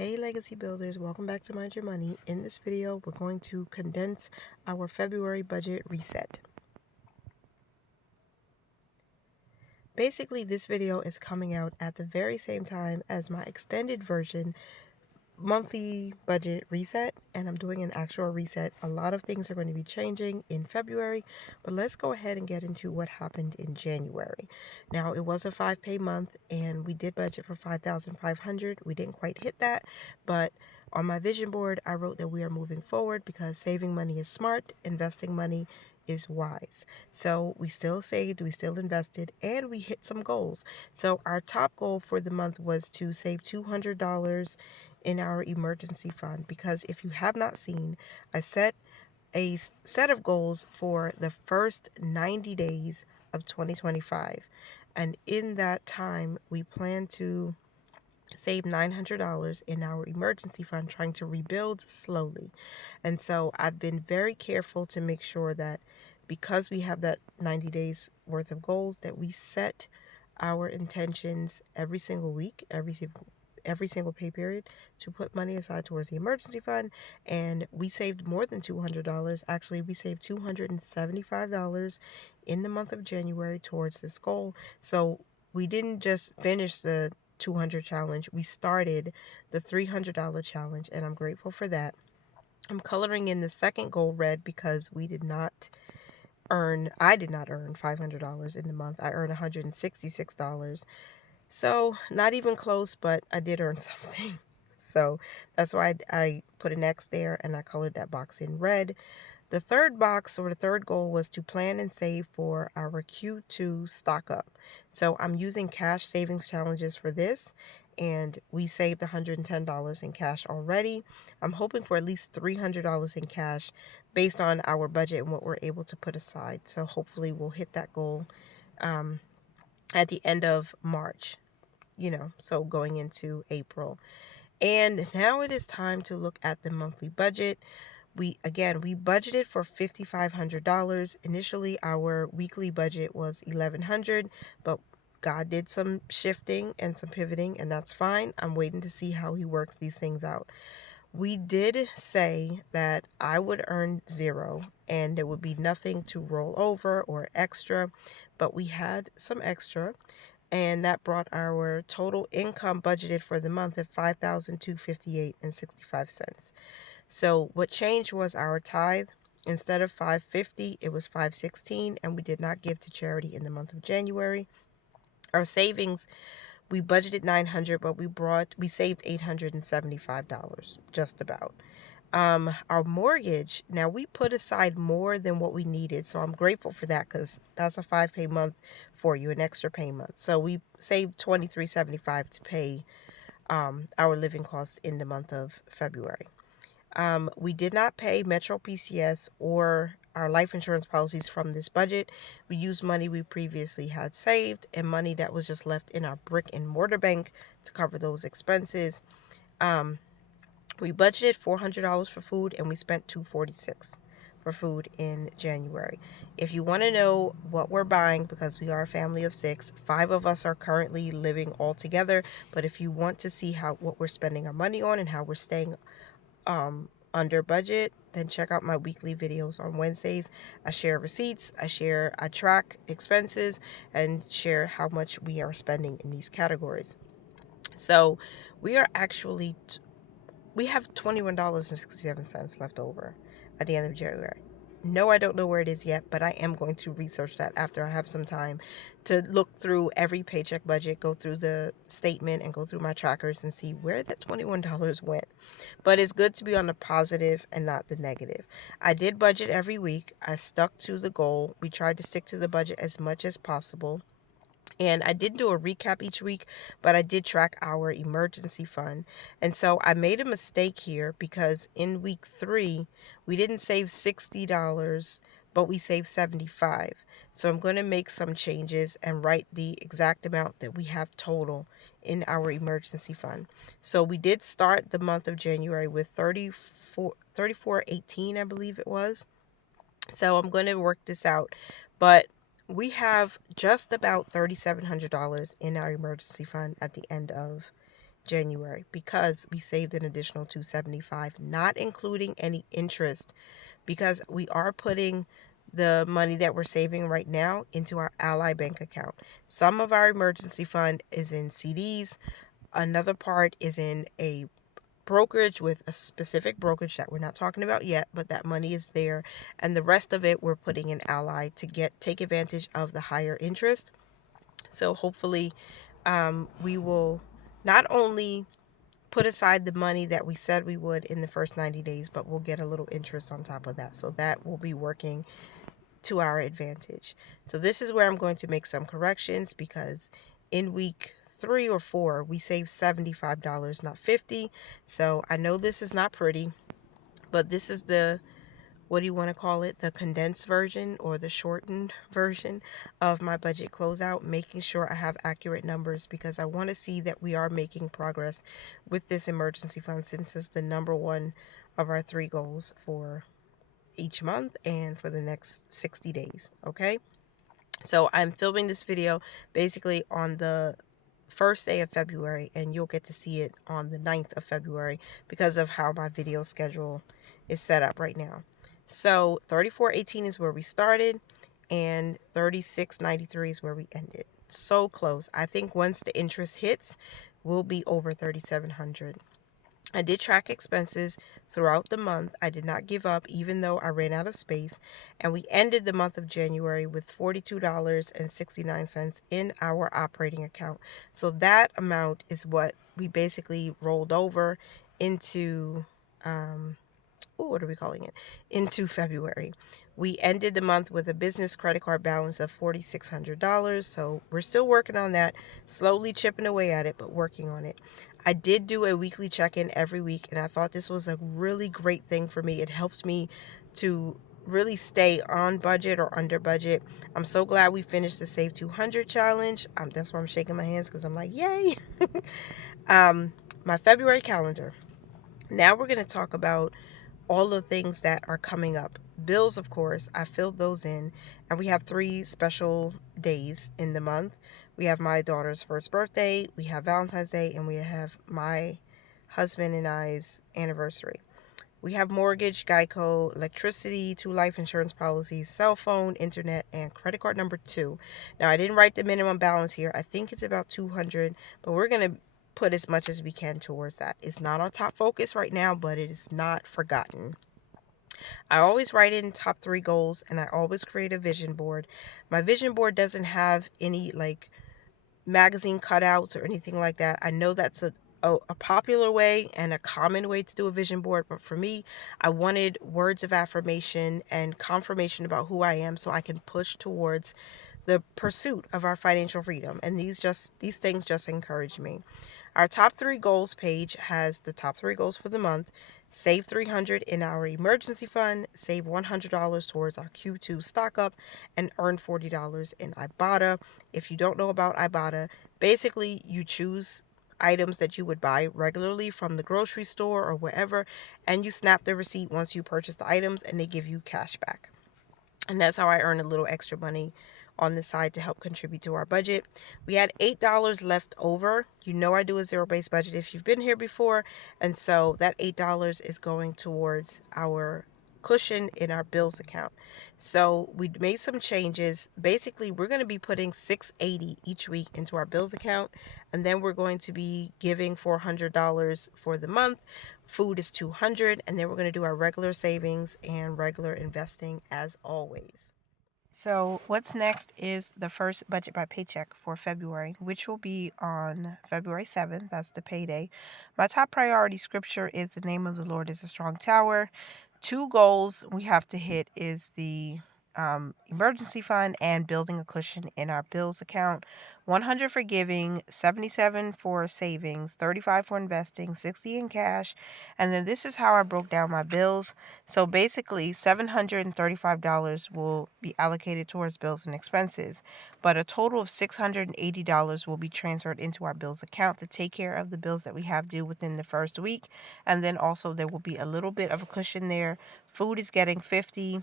Hey Legacy Builders, welcome back to Mind Your Money. In this video, we're going to condense our February budget reset. Basically, this video is coming out at the very same time as my extended version monthly budget reset, and I'm doing an actual reset. A lot of things are going to be changing in February, but let's go ahead and get into what happened in January. Now, it was a 5-pay month and we did budget for $5,500. We didn't quite hit that, but on my vision board I wrote that we are moving forward because saving money is smart, investing money is wise. So we still saved, we still invested, and we hit some goals. So our top goal for the month was to save $200 in our emergency fund, because if you have not seen, I set a set of goals for the first 90 days of 2025, and in that time we plan to save $900 in our emergency fund, trying to rebuild slowly. And so I've been very careful to make sure that because we have that 90 days worth of goals, that we set our intentions every single week, every single pay period, to put money aside towards the emergency fund. And we saved more than $200. Actually, we saved $275 in the month of January towards this goal. So we didn't just finish the 200 challenge, we started the $300 challenge, and I'm grateful for that. I'm coloring in the second goal red because I did not earn $500 in the month. I earned $166. So not even close, but I did earn something. So that's why I put an X there and I colored that box in red. The third box, or the third goal, was to plan and save for our Q2 stock up. So I'm using cash savings challenges for this, and we saved $110 in cash already. I'm hoping for at least $300 in cash based on our budget and what we're able to put aside. So hopefully we'll hit that goal at the end of March, so going into April. And now it is time to look at the monthly budget. We budgeted for $5,500. Initially, our weekly budget was $1,100, but God did some shifting and some pivoting, and that's fine. I'm waiting to see how he works these things out. We did say that I would earn zero and there would be nothing to roll over or extra, but we had some extra, and that brought our total income budgeted for the month at $5,258.65. So what changed was our tithe. Instead of $550, it was $516, and we did not give to charity in the month of January. Our savings, we budgeted $900, but we saved $875, just about. Our mortgage, now we put aside more than what we needed, so I'm grateful for that, because that's a 5-pay month for you, an extra pay month. So we saved $23.75 to pay our living costs in the month of February. We did not pay Metro PCS or our life insurance policies from this budget. We used money we previously had saved and money that was just left in our brick and mortar bank to cover those expenses. We budgeted $400 for food, and we spent $246 for food in January. If you want to know what we're buying, because we are a family of 6, 5 of us are currently living all together, but if you want to see what we're spending our money on and how we're staying under budget, then check out my weekly videos on Wednesdays. I share receipts, I track expenses, and share how much we are spending in these categories. So we are actually we have $21.67 left over at the end of January. No, I don't know where it is yet, but I am going to research that after I have some time to look through every paycheck budget, go through the statement, and go through my trackers and see where that $21 went. But it's good to be on the positive and not the negative. I did budget every week. I stuck to the goal. We tried to stick to the budget as much as possible. And I didn't do a recap each week, but I did track our emergency fund. And so I made a mistake here, because in week 3, we didn't save $60, but we saved $75. So I'm going to make some changes and write the exact amount that we have total in our emergency fund. So we did start the month of January with $34.18, I believe it was. So I'm going to work this out. But we have just about $3,700 in our emergency fund at the end of January because we saved an additional $275, not including any interest, because we are putting the money that we're saving right now into our Ally bank account. Some of our emergency fund is in CDs. Another part is in a brokerage with a specific brokerage that we're not talking about yet, but that money is there. And the rest of it we're putting in Ally to take advantage of the higher interest. So hopefully we will not only put aside the money that we said we would in the first 90 days, but we'll get a little interest on top of that. So that will be working to our advantage. So this is where I'm going to make some corrections, because in week 3 or 4 we saved $75, not $50. So I know this is not pretty, but this is the, what do you want to call it, the condensed version or the shortened version of my budget closeout, making sure I have accurate numbers, because I want to see that we are making progress with this emergency fund, since it's the number one of our 3 goals for each month and for the next 60 days. Okay, so I'm filming this video basically on the first day of February, and you'll get to see it on the 9th of February because of how my video schedule is set up right now. So 34.18 is where we started, and 36.93 is where we ended. So close. I think once the interest hits, we'll be over 3,700. I did track expenses throughout the month. I did not give up, even though I ran out of space. And we ended the month of January with $42.69 in our operating account. So that amount is what we basically rolled over into, what are we calling it? Into February. We ended the month with a business credit card balance of $4,600. So we're still working on that, slowly chipping away at it, but working on it. I did do a weekly check-in every week, and I thought this was a really great thing for me. It helped me to really stay on budget or under budget. I'm so glad we finished the Save 200 challenge. That's why I'm shaking my hands, because I'm like, yay. My February calendar. Now we're going to talk about all the things that are coming up. Bills, of course, I filled those in, and we have 3 special days in the month. We have my daughter's first birthday, we have Valentine's Day, and we have my husband and I's anniversary. We have mortgage, Geico, electricity, 2 life insurance policies, cell phone, internet, and credit card number 2. Now, I didn't write the minimum balance here. I think it's about 200, but we're going to put as much as we can towards that. It's not our top focus right now, but it is not forgotten. I always write in top 3 goals, and I always create a vision board. My vision board doesn't have any like magazine cutouts or anything like that. I know that's a popular way and a common way to do a vision board, but for me, I wanted words of affirmation and confirmation about who I am, so I can push towards the pursuit of our financial freedom. And these things just encourage me. Our top 3 goals page has the top 3 goals for the month. Save $300 in our emergency fund, save $100 towards our Q2 stock up, and earn $40 in Ibotta. If you don't know about Ibotta, basically you choose items that you would buy regularly from the grocery store or wherever, and you snap the receipt once you purchase the items, and they give you cash back. And that's how I earn a little extra money on the side to help contribute to our budget. We had $8 left over. You know I do a zero-based budget if you've been here before. And so that $8 is going towards our cushion in our bills account. So we made some changes. Basically, we're going to be putting $680 each week into our bills account, and then we're going to be giving $400 for the month. Food is $200, and then we're going to do our regular savings and regular investing as always. So what's next is the first budget by paycheck for February, which will be on February 7th. That's the payday. My top priority scripture is the name of the Lord is a strong tower. 2 goals we have to hit is the emergency fund and building a cushion in our bills account. 100 for giving, 77 for savings, 35 for investing, 60 in cash. And then this is how I broke down my bills. So basically $735 will be allocated towards bills and expenses, but a total of $680 will be transferred into our bills account to take care of the bills that we have due within the first week. And then also there will be a little bit of a cushion there. Food is getting 50,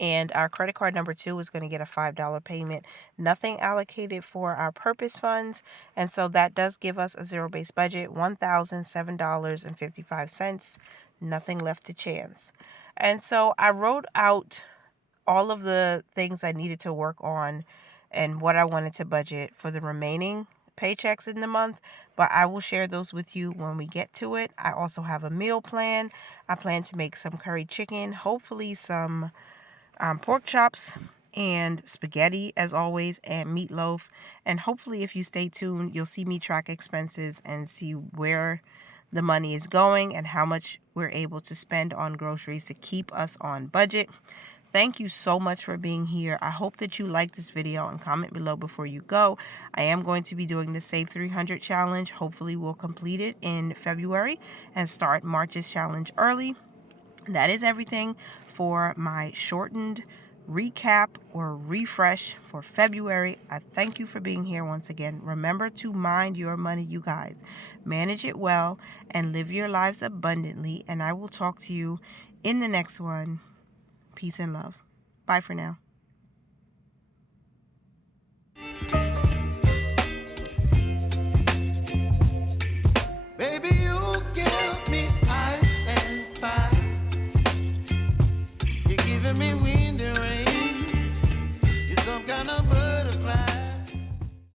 And our credit card number 2 is going to get a $5 payment. Nothing allocated for our purpose funds. And so that does give us a zero-based budget, $1,007.55. Nothing left to chance. And so I wrote out all of the things I needed to work on and what I wanted to budget for the remaining paychecks in the month, but I will share those with you when we get to it. I also have a meal plan. I plan to make some curry chicken, hopefully some pork chops and spaghetti as always, and meatloaf. And hopefully if you stay tuned, you'll see me track expenses and see where the money is going and how much we're able to spend on groceries to keep us on budget. Thank you so much for being here. I hope that you like this video, and comment below before you go. I am going to be doing the Save 300 challenge. Hopefully we'll complete it in February and start March's challenge early. That is everything for my shortened recap or refresh for February. I thank you for being here once again. Remember to mind your money, you guys. Manage it well and live your lives abundantly. And I will talk to you in the next one. Peace and love. Bye for now. Baby, you give me ice and fire. You're giving me wings.